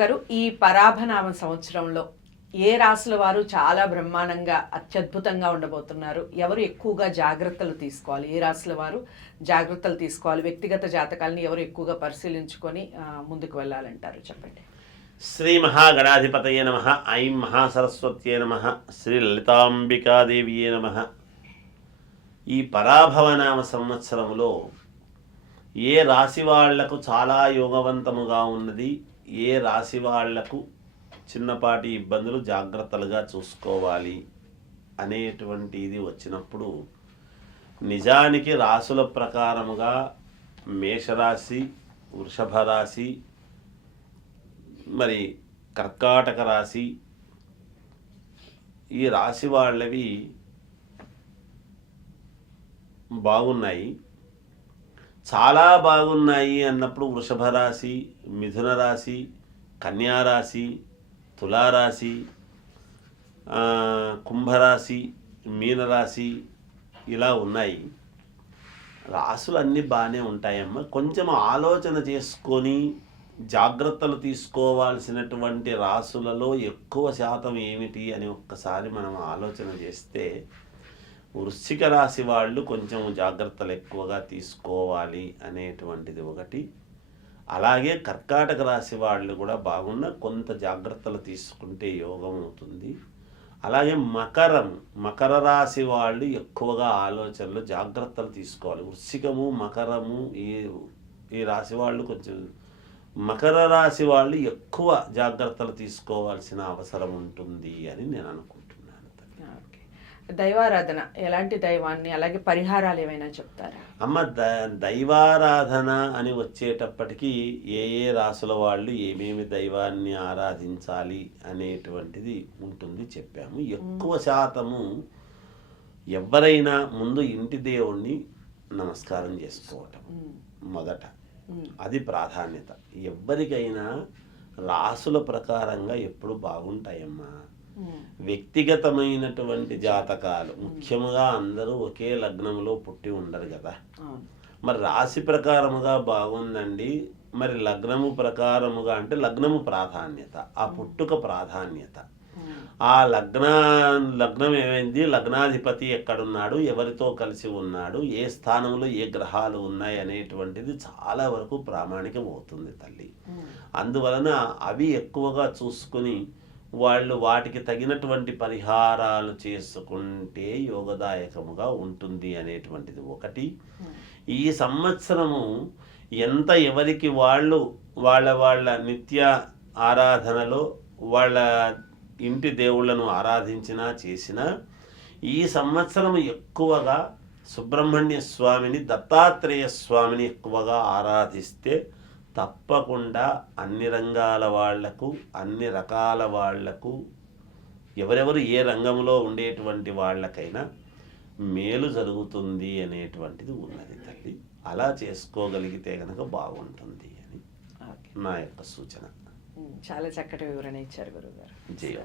గురువుగారు, ఈ పరాభనామ సంవత్సరంలో ఏ రాశుల వారు చాలా బ్రహ్మాండంగా అత్యద్భుతంగా ఉండబోతున్నారు? ఎవరు ఎక్కువగా జాగ్రత్తలు తీసుకోవాలి? ఏ రాశుల వారు జాగ్రత్తలు తీసుకోవాలి? వ్యక్తిగత జాతకాలని ఎవరు ఎక్కువగా పరిశీలించుకొని ముందుకు వెళ్ళాలంటారు? చెప్పండి. శ్రీ మహాగణాధిపతయే నమః. ఐం మహాసరస్వత్యే నమః. శ్రీ లలితాంబికాదేవియే నమః. ఈ పరాభవనామ సంవత్సరంలో ఏ రాశి వాళ్లకు చాలా యోగవంతముగా ఉన్నది, ఏ రాశి వాళ్లకు చిన్నపాటి ఇబ్బందులు జాగ్రత్తలుగా చూసుకోవాలి అనేటువంటి ఇది వచ్చినప్పుడు, నిజానికి రాశుల ప్రకారముగా మేషరాశి, వృషభ రాశి, మరి కర్కాటక రాశి, ఈ రాశి వాళ్ళవి బాగున్నాయి. చాలా బాగున్నాయి అన్నప్పుడు వృషభ రాశి, మిథున రాశి, కన్యారాశి, తులారాశి, కుంభరాశి, మీనరాశి ఇలా ఉన్నాయి. రాశులు అన్నీ బాగానే ఉంటాయమ్మా. కొంచెం ఆలోచన చేసుకొని జాగ్రత్తలు తీసుకోవాల్సినటువంటి రాశులలో ఎక్కువ శాతం ఏమిటి అని ఒక్కసారి మనం ఆలోచన చేస్తే, వృశ్చిక రాశి వాళ్ళు కొంచెం జాగ్రత్తలు ఎక్కువగా తీసుకోవాలి అనేటువంటిది ఒకటి. అలాగే కర్కాటక రాశి వాళ్ళు కూడా బాగున్న కొంత జాగ్రత్తలు తీసుకుంటే యోగం అవుతుంది. అలాగే మకర రాశి వాళ్ళు ఎక్కువగా ఆలోచనలు జాగ్రత్తలు తీసుకోవాలి. వృశ్చికము, మకరము ఈ రాశి వాళ్ళు కొంచెం, మకర రాశి వాళ్ళు ఎక్కువ జాగ్రత్తలు తీసుకోవాల్సిన అవసరం ఉంటుంది అని నేను అనుకుంటున్నాను. దైవారాధన, ఎలాంటి దైవాన్ని, అలాగే పరిహారాలు ఏమైనా చెప్తారా? అమ్మ, దైవారాధన అని వచ్చేటప్పటికీ ఏ రాశుల వాళ్ళు ఏమేమి దైవాన్ని ఆరాధించాలి అనేటువంటిది ఉంటుంది, చెప్పాము. ఎక్కువ శాతము ఎవరైనా ముందు ఇంటి దేవుణ్ణి నమస్కారం చేసుకోవటం మొదట, అది ప్రాధాన్యత. ఎవరికైనా రాసుల ప్రకారంగా ఎప్పుడు బాగుంటాయమ్మా. వ్యక్తిగతమైనటువంటి జాతకాలు, ముఖ్యంగా అందరూ ఒకే లగ్నంలో పుట్టి ఉండరు కదా. మరి రాశి ప్రకారముగా బాగుందండి, మరి లగ్నము ప్రకారముగా అంటే లగ్నము ప్రాధాన్యత, ఆ పుట్టుక ప్రాధాన్యత. ఆ లగ్నం ఏమైంది, లగ్నాధిపతి ఎక్కడున్నాడు, ఎవరితో కలిసి ఉన్నాడు, ఏ స్థానంలో ఏ గ్రహాలు ఉన్నాయి అనేటువంటిది చాలా వరకు ప్రామాణికం అవుతుంది తల్లి. అందువలన అవి ఎక్కువగా చూసుకుని వాళ్ళు వాటికి తగినటువంటి పరిహారాలు చేసుకుంటే యోగదాయకముగా ఉంటుంది అనేటువంటిది ఒకటి. ఈ సంవత్సరము ఎంత ఎవరికి వాళ్ళు వాళ్ళ నిత్య ఆరాధనలో వాళ్ళ ఇంటి దేవుళ్లను ఆరాధించినా చేసినా, ఈ సంవత్సరం ఎక్కువగా సుబ్రహ్మణ్య స్వామిని, దత్తాత్రేయ స్వామిని ఎక్కువగా ఆరాధిస్తే తప్పకుండా అన్ని రంగాల వాళ్లకు, అన్ని రకాల వాళ్లకు, ఎవరెవరు ఏ రంగంలో ఉండేటువంటి వాళ్ళకైనా మేలు జరుగుతుంది అనేటువంటిది ఉన్నది తల్లి. అలా చేసుకోగలిగితే కనుక బాగుంటుంది అని నా యొక్క సూచన. చాలా చక్కటి వివరణ ఇచ్చారు గురువుగారు. జయ.